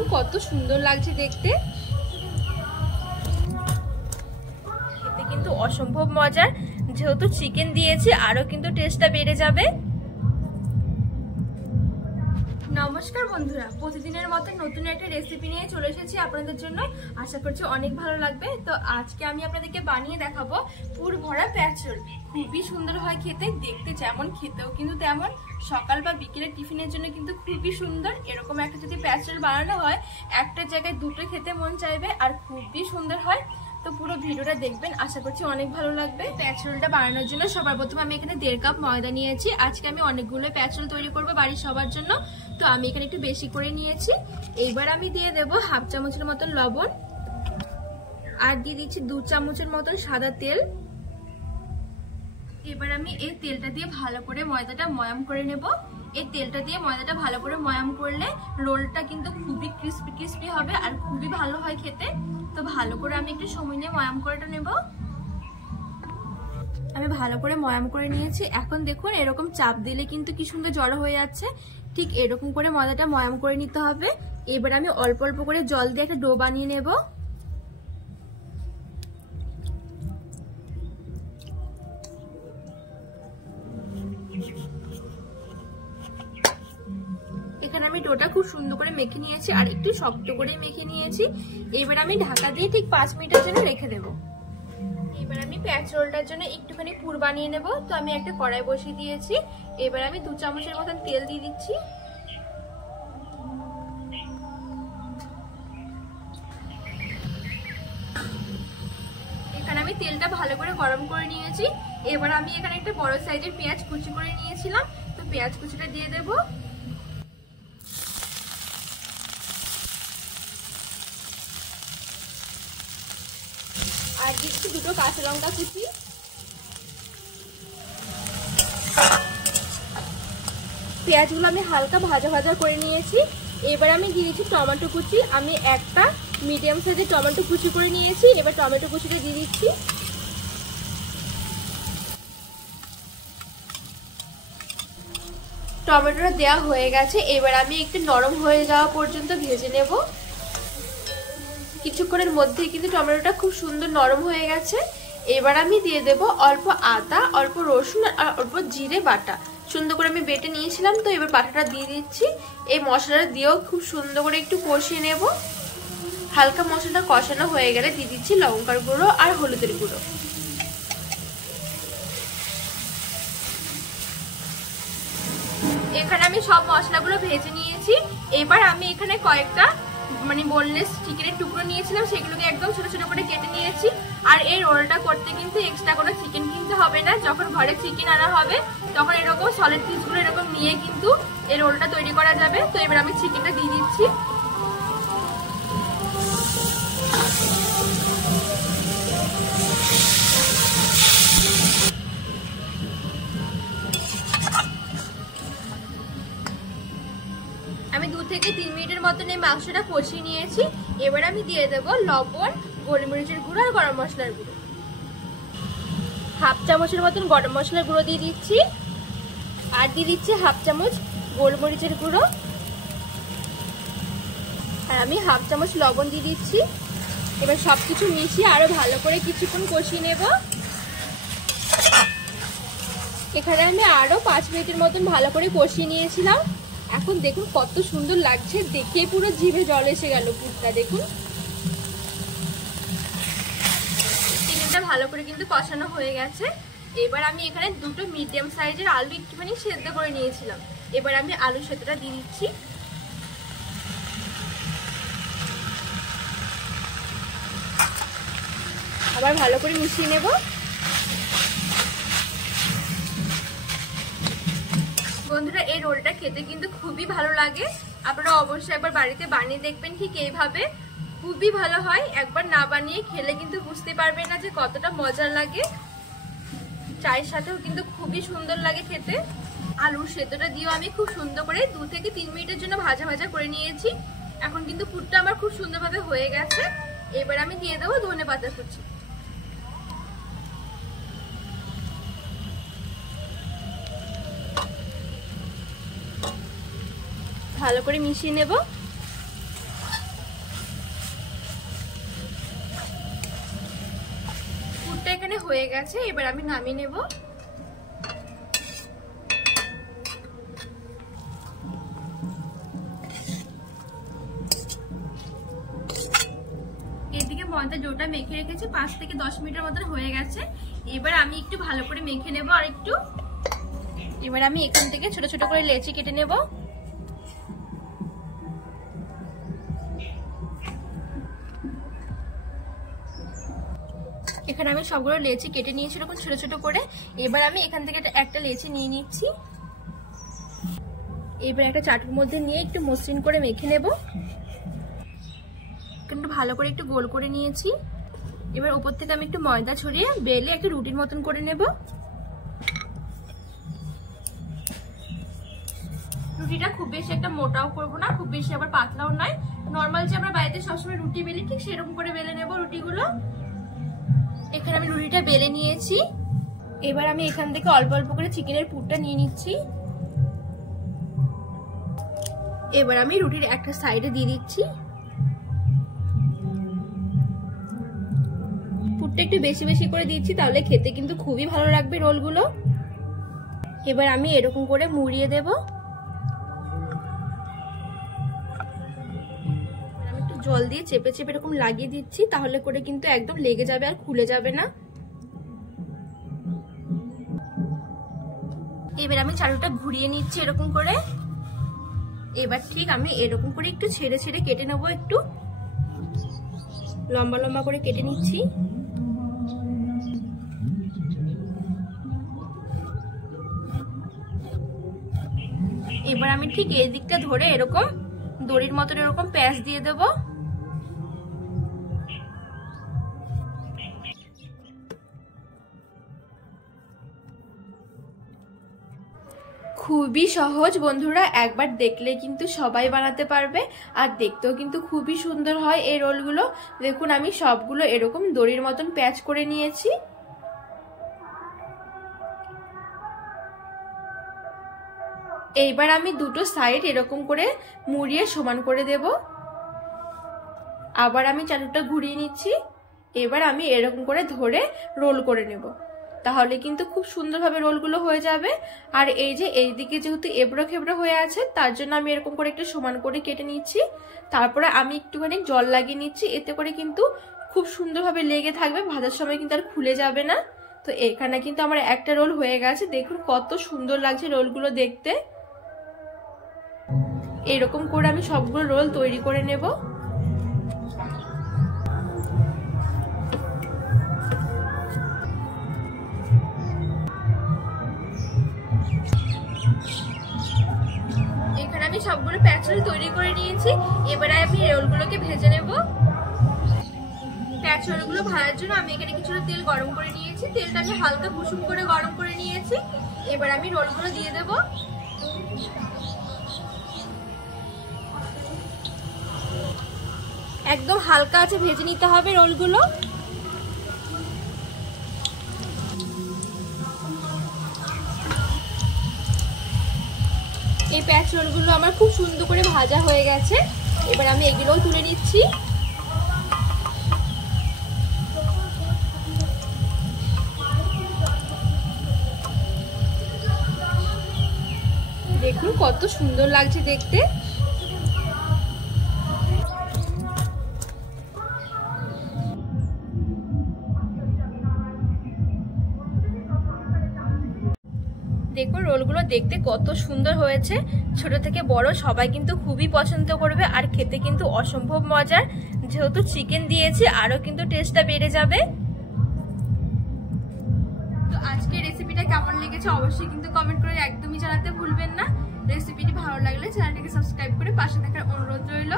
দেখুন কত সুন্দর লাগছে দেখতে, খেতে কিন্তু অসম্ভব মজার। যেহেতু চিকেন দিয়েছি আরো কিন্তু টেস্টটা বেড়ে যাবে। নমস্কার বন্ধুরা, প্রতিদিনের মতো নতুন একটা রেসিপি নিয়ে চলে এসেছি আপনাদের জন্য। আশা করছি অনেক ভালো লাগবে। তো আজকে আমি আপনাদেরকে বানিয়ে দেখাবো পুর ভরা প্যাচরোল। খুবই সুন্দর হয় খেতে, দেখতে যেমন খেতেও কিন্তু তেমন। সকাল বা বিকেলের টিফিনের জন্য কিন্তু খুবই সুন্দর। এরকম একটা যদি প্যাচরোল বানানো হয়, একটা জায়গায় দুটো খেতে মন চাইবে, আর খুবই সুন্দর হয়। তো পুরো ভিডিওটা দেখবেন, আশা করছি অনেক ভালো লাগবে। প্যাচরোলটা বানানোর জন্য সবার প্রথমে আমি এখানে 1.5 কাপ ময়দা নিয়েছি। আজকে আমি অনেকগুলো প্যাচরোল তৈরি করবো বাড়ির সবার জন্য, তো আমি এখানে একটু বেশি করে নিয়েছি। এইবার আমি দিয়ে দেবো 1/2 চামচের মতন লবণ, আর দিয়ে দিচ্ছি 2 চামচের মতন সাদা তেল। এবার আমি এই তেলটা দিয়ে ভালো করে ময়দাটা ময়াম করে নেব। এই তেলটা দিয়ে ময়দাটা ভালো করে ময়াম করলে রোলটা কিন্তু খুবই ক্রিস্পি ক্রিস্পি হবে আর খুবই ভালো হয় খেতে। তো ভালো করে আমি একটু সময় নিয়ে ময়াম করেটা নেব। আমি ভালো করে ময়াম করে নিয়েছি। এখন দেখুন এরকম চাপ দিলে কিন্তু কি সুন্দর জড়ো হয়ে যাচ্ছে। ঠিক এরকম করে ময়দাটা ময়াম করে নিতে হবে। এবার আমি অল্প অল্প করে জল দিয়ে একটা ডো বানিয়ে নেব। এখানে আমি ডোটা খুব সুন্দর করে মেখে নিয়েছি, আর একটু শক্ত করে মেখে নিয়েছি। এবার আমি ঢাকা দিয়ে ঠিক 5 মিনিটের জন্য রেখে দেব। এবার আমি প্যাচরোলটার জন্য একটুখানি পুর বানিয়ে নেব। তো আমি একটা কড়াই বসিয়ে দিয়েছি। এবার আমি 2 চামচের মতন তেল দিয়ে দিচ্ছি। এখানে আমি তেলটা ভালো করে গরম করে নিয়েছি। এবার আমি এখানে একটা বড় সাইজের পেঁয়াজ কুচি করে নিয়েছিলাম, তো পেঁয়াজ কুচিটা দিয়ে দেবো। আর দিচ্ছি 2 কাঁচা লঙ্কা কুচি। পেঁয়াজগুলো আমি হালকা ভাজা ভাজা করে নিয়েছি। এবার আমি দিয়ে দিচ্ছি টমেটো কুচি। আমি একটা মিডিয়াম সাইজের টমেটো কুচি করে নিয়েছি। এবার টমেটো কুচিটা দিয়ে দিচ্ছি। টমেটোটা দেওয়া হয়ে গেছে। এবার আমি একটু নরম হয়ে যাওয়া পর্যন্ত ভেজে নেব। কিছুক্ষণের মধ্যেই কিন্তু টমেটোটা খুব সুন্দর নরম হয়ে গেছে। এবার আমি দিয়ে দেব অল্প আদা, অল্প রসুন আর অল্প জিরে বাটা। সুন্দর করে আমি বেটে নিয়েছিলাম, তো এবার বাটাটা দিয়ে দিচ্ছি। এই মশলাটা দিয়েও খুব সুন্দর করে একটু কষিয়ে নেব। হালকা মশলাটা কষানো হয়ে গেলে দিয়ে দিচ্ছি লঙ্কার গুঁড়ো আর হলুদের গুঁড়ো। এখানে আমি সব মশলাগুলো ভেজে নিয়েছি। এবার আমি এখানে কয়েকটা বোনলেস চিকেনের টুকরো নিয়েছিলাম, সেগুলোকে একদম ছোট ছোট করে কেটে নিয়েছি। আর এই রোলটা করতে কিন্তু এক্সট্রা কোনো চিকেন কিনতে হবে না। যখন ঘরে চিকেন আনা হবে তখন এরকম সলিড পিসগুলো এরকম নিয়ে কিন্তু এই রোলটা তৈরি করা যাবে। তো এবার আমি চিকেনটা দিয়ে দিচ্ছি। আমি 2 থেকে 3 মিনিটের মতন এই মাংসটা কষিয়ে নিয়েছি। এবার আমি দিয়ে দেব লবণ, গোলমরিচের গুঁড়ো আর গরম মশলার গুঁড়ো। 1/2 চামচের মতন গরম মশলার গুঁড়ো দিয়ে দিচ্ছি, আর দিয়ে দিচ্ছি 1/2 চামচ গোলমরিচের গুঁড়ো, আর আমি 1/2 চামচ লবণ দিয়ে দিচ্ছি। এবার সবকিছু মিশিয়ে আরো ভালো করে কিছুক্ষণ কষিয়ে নেব। এখানে আমি আরো 5 মিনিটের মতন ভালো করে কষিয়ে নিয়েছিলাম। এখন দেখুন কত সুন্দর লাগছে, দেখে পুরো জিভে জল এসে গেল পুরটা। দেখুন চিকেনটা ভালো করে কিন্তু কষানো হয়ে গেছে। এবার আমি এখানে 2টো মিডিয়াম সাইজের আলু একটুখানি সেদ্ধ করে নিয়েছিলাম। এবার আমি আলু সেদ্ধটা দিয়ে দিচ্ছি। আবার ভালো করে মিশিয়ে নেব। বন্ধুরা, এই রোলটা খেতে কিন্তু খুবই ভালো লাগে। আপনারা অবশ্যই একবার বাড়িতে বানিয়ে দেখবেন, ঠিক এইভাবে খুবই ভালো হয়। একবার না বানিয়ে খেলে কিন্তু বুঝতে পারবে না যে কতটা মজার লাগে। চায়ের সাথেও কিন্তু খুবই সুন্দর লাগে খেতে। আলুর সেদ্ধটা দিয়েও আমি খুব সুন্দর করে 2 থেকে 3 মিনিটের জন্য ভাজা ভাজা করে নিয়েছি। এখন কিন্তু পুরটা আমার খুব সুন্দরভাবে হয়ে গেছে। এবার আমি দিয়ে দেবো ধনেপাতা কুচি। ভালো করে মিশিয়ে নেব। হয়ে গেছে, এবার আমি নামিয়ে নেব। এদিকে ময়দা ডোটা মেখে রেখেছি 5 থেকে 10 মিনিটের মতন হয়ে গেছে। এবার আমি একটু ভালো করে মেখে নেব আর একটু। এবার আমি এখান থেকে ছোট ছোট করে লেচি কেটে নেব। এখানে আমি সবগুলো লেচি কেটে নিয়েছি এরকম ছোট ছোট করে। এবার আমি এখান থেকে একটা লেচি নিয়ে নিচ্ছি। এবার একটা চাটুর মধ্যে নিয়ে একটু মসৃণ করে মেখে নেব। একটু ভালো করে একটু গোল করে নিয়েছি। এবার উপর থেকে আমি একটু ময়দা ছড়িয়ে বেলে একটা রুটির মতন করে নেব। রুটিটা খুব বেশি একটা মোটাও করব না, খুব বেশি আবার পাতলাও নয়, নর্মাল যে আমরা বাড়িতে সবসময় রুটি বেলি ঠিক সেরকম করে বেলে নেব রুটিগুলো। এখানে আমি রুটিটা বেলে নিয়েছি। এবার আমি এখান থেকে অল্প অল্প করে চিকেনের পুরটা নিয়ে নিচ্ছি। এবার আমি রুটির একটা সাইডে দিয়ে দিচ্ছি। পুরটা একটু বেশি বেশি করে দিচ্ছি, তাহলে খেতে কিন্তু খুবই ভালো লাগবে রোলগুলো। এবার আমি এরকম করে মুড়িয়ে দেব। আমি একটু জল দিয়ে চেপে চেপে এরকম লাগিয়ে দিচ্ছি, তাহলে করে কিন্তু একদম লেগে যাবে আর খুলে যাবে না। এবার আমি চাটুটা ঘুরিয়ে নিচ্ছি এরকম করে। এবার ঠিক আমি এরকম করে একটু ছেড়ে ছেড়ে কেটে নেবো, একটু লম্বা লম্বা করে কেটে নিচ্ছি। এবার আমি ঠিক এই দিকটা ধরে এরকম দড়ির মতন এরকম প্যাঁচ দিয়ে দেব। খুবই সহজ বন্ধুরা, একবার দেখলে কিন্তু সবাই বানাতে পারবে। আর দেখতেও কিন্তু খুবই সুন্দর হয় এই রোলগুলো। দেখুন আমি সবগুলো এরকম দড়ির মতন প্যাঁচ করে নিয়েছি। এইবার আমি দুটো সাইড এরকম করে মুড়িয়ে সমান করে দেব। আবার আমি চাটুটা ঘুরিয়ে নিচ্ছি। এবার আমি এরকম করে ধরে রোল করে নেব, তাহলে কিন্তু খুব সুন্দরভাবে রোলগুলো হয়ে যাবে। আর এই যে এইদিকে যেহেতু এবড়ো খেবড়ো হয়ে আছে, তার জন্য আমি এরকম করে একটু সমান করে কেটে নিচ্ছি। তারপরে আমি একটুখানি জল লাগিয়ে নিচ্ছি, এতে করে কিন্তু খুব সুন্দরভাবে লেগে থাকবে, ভাজার সময় কিন্তু আর খুলে যাবে না। তো এখানে কিন্তু আমার একটা রোল হয়ে গেছে। দেখুন কত সুন্দর লাগছে রোলগুলো দেখতে। এরকম করে আমি সবগুলো রোল তৈরি করে নেব। এখানে আমি সবগুলো প্যাচুল তৈরি করে নিয়েছি। এবারে আমি রোলগুলোকে ভেজে নেব। প্যাচুলগুলো ভাজার জন্য আমি এখানে কিছুটা তেল গরম করে নিয়েছি। তেলটা আমি হালকা কুসুম করে গরম করে নিয়েছি। এবার আমি রোলগুলো দিয়ে দেব। একদম হালকা আছে ভেজে নিতে হবে রোলগুলো। এই প্যাচ রোলগুলো আমার খুব সুন্দর করে ভাজা হয়ে গেছে। এবার আমি এগুলোও তুলে নিচ্ছি। দেখুন কত সুন্দর লাগছে দেখতে। দেখুন রোলগুলো দেখতে কত সুন্দর হয়েছে। ছোট থেকে বড় সবাই কিন্তু খুবই পছন্দ করবে, আর খেতে কিন্তু অসম্ভব মজার। যেহেতু চিকেন দিয়েছি আরো কিন্তু টেস্টটা বেড়ে যাবে। তো আজকের রেসিপিটা কেমন লেগেছে অবশ্যই কিন্তু কমেন্ট করে একদমই জানাতে ভুলবেন না। রেসিপিটি ভালো লাগলে চ্যানেলটিকে সাবস্ক্রাইব করে পাশে থাকার অনুরোধ রইল।